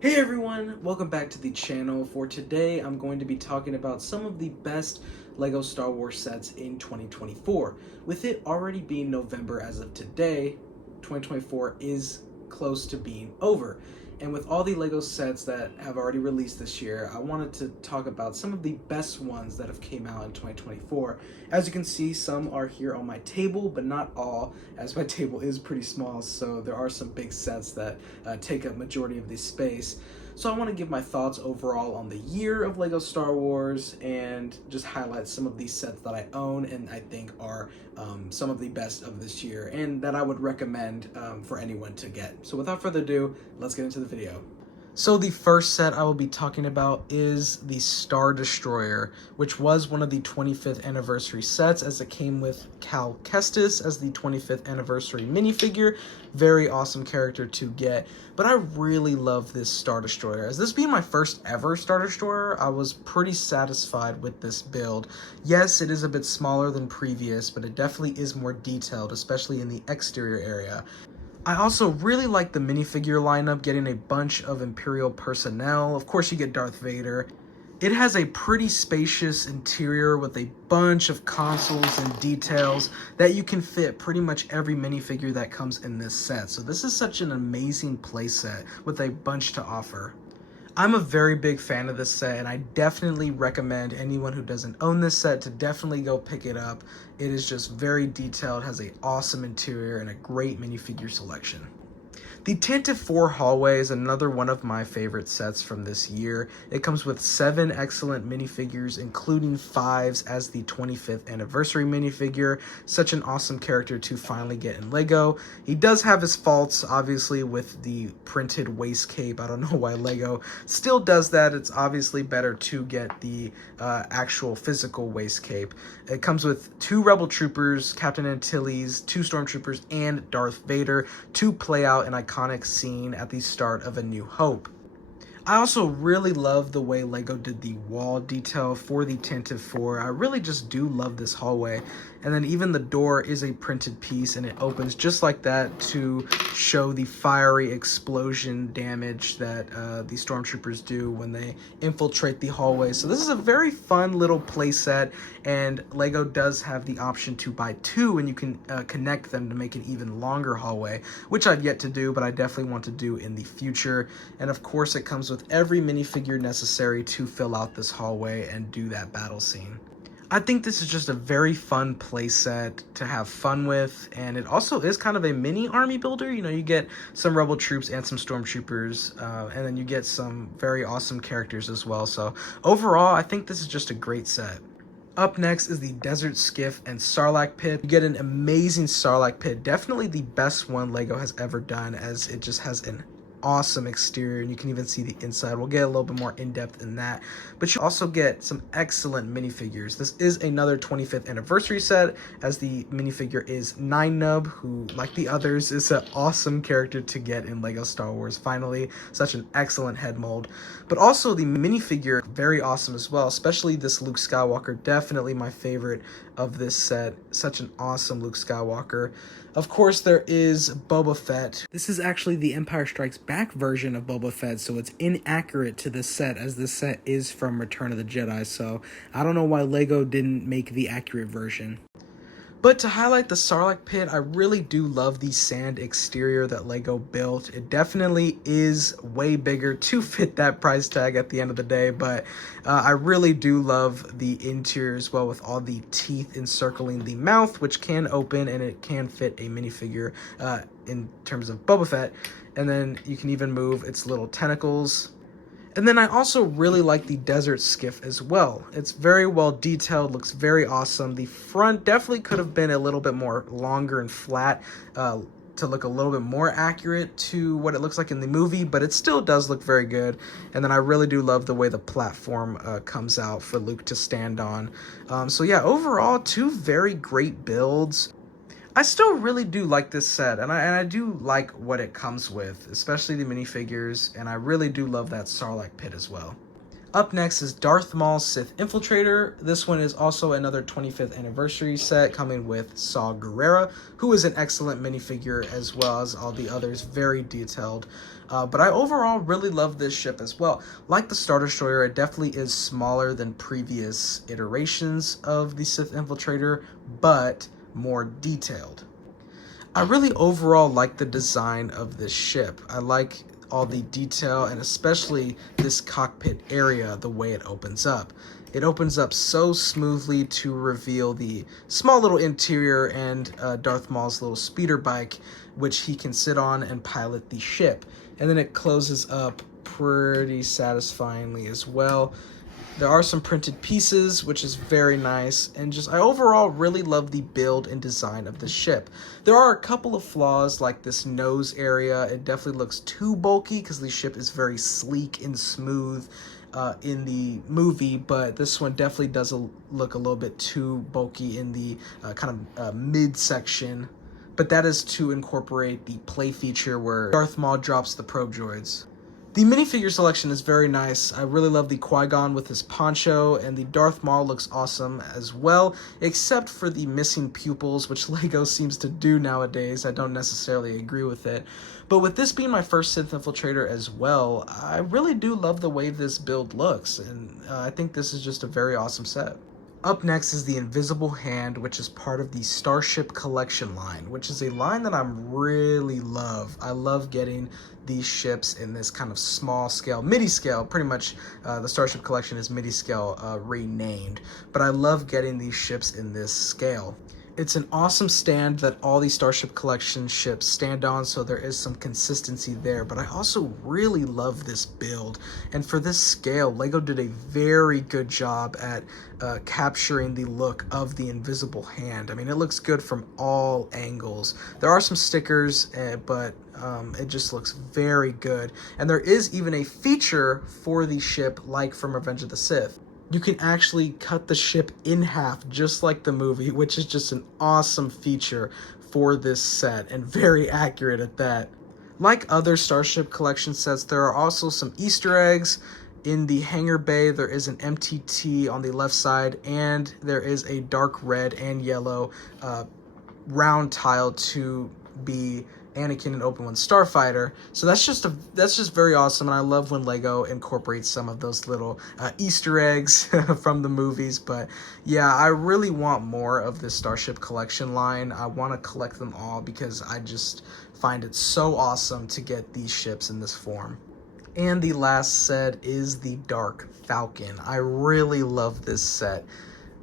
Hey everyone, welcome back to the channel. For today, I'm going to be talking about some of the best LEGO Star Wars sets in 2024. With it already being November as of today, 2024 is close to being over. And with all the LEGO sets that have already released this year, I wanted to talk about some of the best ones that have came out in 2024. As you can see, some are here on my table, but not all, as my table is pretty small, so there are some big sets that take a majority of the space. So I want to give my thoughts overall on the year of LEGO Star Wars and just highlight some of these sets that I own and I think are some of the best of this year and that I would recommend for anyone to get. So without further ado, let's get into the video. So the first set I will be talking about is the Star Destroyer, which was one of the 25th anniversary sets as it came with Cal Kestis as the 25th anniversary minifigure. Very awesome character to get, but I really love this Star Destroyer. As this being my first ever Star Destroyer, I was pretty satisfied with this build. Yes, it is a bit smaller than previous, but it definitely is more detailed, especially in the exterior area. I also really like the minifigure lineup, getting a bunch of Imperial personnel. Of course, you get Darth Vader. It has a pretty spacious interior with a bunch of consoles and details that you can fit pretty much every minifigure that comes in this set. So this is such an amazing playset with a bunch to offer. I'm a very big fan of this set, and I definitely recommend anyone who doesn't own this set to definitely go pick it up. It is just very detailed, has an awesome interior, and a great minifigure selection. The Tantive 4 hallway is another one of my favorite sets from this year. It comes with 7 excellent minifigures, including 5s as the 25th anniversary minifigure. Such an awesome character to finally get in LEGO. He does have his faults, obviously, with the printed waist cape. I don't know why LEGO still does that. It's obviously better to get the actual physical waist cape. It comes with 2 Rebel Troopers, Captain Antilles, 2 Stormtroopers, and Darth Vader to play out an iconic scene at the start of A New Hope. I also really love the way LEGO did the wall detail for the Tantive 4. I really just do love this hallway. And then even the door is a printed piece and it opens just like that to show the fiery explosion damage that the stormtroopers do when they infiltrate the hallway. So this is a very fun little play set, and LEGO does have the option to buy 2 and you can connect them to make an even longer hallway, which I've yet to do, but I definitely want to do in the future. And of course it comes with every minifigure necessary to fill out this hallway and do that battle scene. I think this is just a very fun playset to have fun with, and it also is kind of a mini army builder. You know, you get some Rebel troops and some Stormtroopers, and then you get some very awesome characters as well. So overall, I think this is just a great set. Up next is the Desert Skiff and Sarlac Pit. You get an amazing Sarlac Pit, definitely the best one LEGO has ever done, as it just has an awesome exterior and you can even see the inside. We'll get a little bit more in-depth in that, but you also get some excellent minifigures. This is another 25th anniversary set, as the minifigure is Nine Nub, who, like the others, is an awesome character to get in LEGO Star Wars. Finally, such an excellent head mold. But also the minifigure, very awesome as well, especially this Luke Skywalker, definitely my favorite of this set. Such an awesome Luke Skywalker. Of course, there is Boba Fett. This is actually the Empire Strikes Back version of Boba Fett, so it's inaccurate to this set, as this set is from Return of the Jedi, so I don't know why LEGO didn't make the accurate version. But to highlight the Sarlacc pit, I really do love the sand exterior that LEGO built. It definitely is way bigger to fit that price tag at the end of the day, but I really do love the interior as well, with all the teeth encircling the mouth, which can open and it can fit a minifigure in terms of Boba Fett. And then you can even move its little tentacles. And then I also really like the Desert Skiff as well. It's very well detailed, looks very awesome. The front definitely could have been a little bit more longer and flat to look a little bit more accurate to what it looks like in the movie, but it still does look very good. And then I really do love the way the platform comes out for Luke to stand on. So yeah, overall, 2 very great builds. I still really do like this set, and I do like what it comes with, especially the minifigures, and I really do love that Sarlacc pit as well. Up next is Darth Maul Sith Infiltrator. This one is also another 25th anniversary set, coming with Saw Gerrera, who is an excellent minifigure as well as all the others, very detailed. But I overall really love this ship as well. Like the Star Destroyer, it definitely is smaller than previous iterations of the Sith Infiltrator, but more detailed. I really overall like the design of this ship. I like all the detail and especially this cockpit area, the way it opens up. It opens up so smoothly to reveal the small little interior and Darth Maul's little speeder bike, which he can sit on and pilot the ship. And then it closes up pretty satisfyingly as well. There are some printed pieces, which is very nice, and just I overall really love the build and design of the ship. There are a couple of flaws, like this nose area. It definitely looks too bulky because the ship is very sleek and smooth in the movie, but this one definitely does look a little bit too bulky in the kind of mid-section. But that is to incorporate the play feature where Darth Maul drops the probe droids. The minifigure selection is very nice. I really love the Qui-Gon with his poncho, and the Darth Maul looks awesome as well, except for the missing pupils, which LEGO seems to do nowadays. I don't necessarily agree with it. But with this being my first Sith Infiltrator as well, I really do love the way this build looks, and I think this is just a very awesome set. Up next is the Invisible Hand, which is part of the Starship Collection line, which is a line that I really love. I love getting these ships in this kind of small scale, MIDI scale, pretty much the Starship Collection is MIDI scale renamed, but I love getting these ships in this scale. It's an awesome stand that all these Starship Collection ships stand on, so there is some consistency there, but I also really love this build. And for this scale, LEGO did a very good job at capturing the look of the Invisible Hand. I mean, it looks good from all angles. There are some stickers, but it just looks very good. And there is even a feature for the ship, like from Revenge of the Sith. You can actually cut the ship in half, just like the movie, which is just an awesome feature for this set, and very accurate at that. Like other Starship Collection sets, there are also some Easter eggs. In the hangar bay, there is an MTT on the left side, and there is a dark red and yellow round tile to be Anakin and Obi-Wan Starfighter. So that's just very awesome, and I love when LEGO incorporates some of those little Easter eggs from the movies. But yeah, I really want more of this Starship Collection line. I want to collect them all because I just find it so awesome to get these ships in this form. And the last set is the Dark Falcon. I really love this set.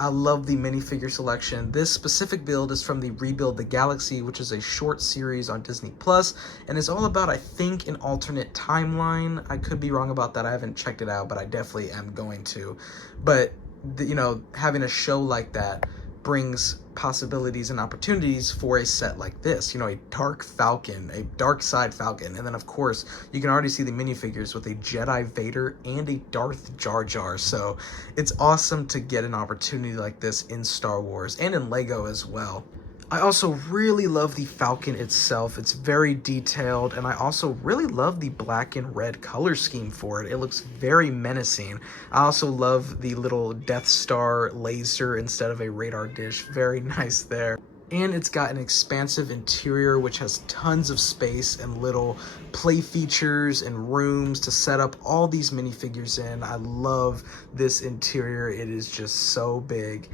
I love the minifigure selection. This specific build is from the Rebuild the Galaxy, which is a short series on Disney Plus, and it's all about, I think, an alternate timeline. I could be wrong about that. I haven't checked it out, but I definitely am going to. But, you know, having a show like that brings possibilities and opportunities for a set like this. You know, a Dark Falcon, a Dark Side Falcon, and then of course you can already see the minifigures with a Jedi Vader and a Darth Jar Jar. So it's awesome to get an opportunity like this in Star Wars and in LEGO as well. I also really love the Falcon itself. It's very detailed, and I also really love the black and red color scheme for it. It looks very menacing. I also love the little Death Star laser instead of a radar dish. Very nice there. And it's got an expansive interior which has tons of space and little play features and rooms to set up all these minifigures in. I love this interior. It is just so big.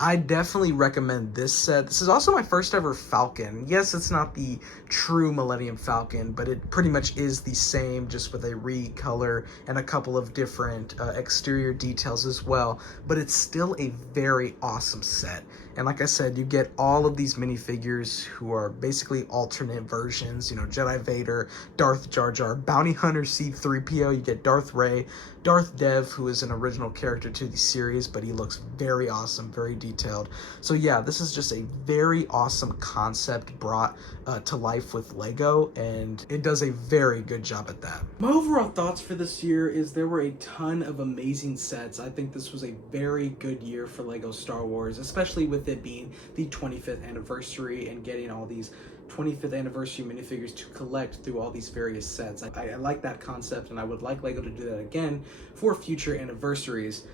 I definitely recommend this set. This is also my first ever Falcon. Yes, it's not the true Millennium Falcon, but it pretty much is the same, just with a recolor and a couple of different exterior details as well. But it's still a very awesome set. And like I said, you get all of these minifigures who are basically alternate versions. You know, Jedi Vader, Darth Jar Jar, Bounty Hunter C-3PO. You get Darth Rey, Darth Dev, who is an original character to the series, but he looks very awesome, very detailed. So yeah, this is just a very awesome concept brought to life with LEGO, and it does a very good job at that. My overall thoughts for this year is there were a ton of amazing sets. I think this was a very good year for LEGO Star Wars, especially with it being the 25th anniversary and getting all these 25th anniversary minifigures to collect through all these various sets. I like that concept, and I would like LEGO to do that again for future anniversaries.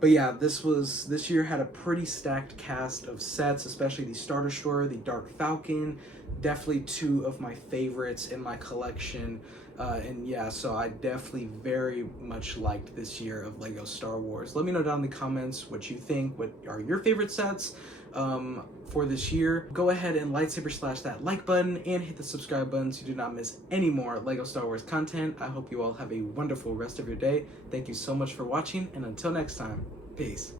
But yeah, this year had a pretty stacked cast of sets, especially the Star Destroyer, the Dark Falcon, definitely two of my favorites in my collection. And yeah, so I definitely very much liked this year of Lego Star Wars. Let me know down in the comments what you think, what are your favorite sets for this year. Go ahead and lightsaber slash that like button and hit the subscribe button so you do not miss any more Lego Star Wars content. I hope you all have a wonderful rest of your day. Thank you so much for watching, and until next time, peace.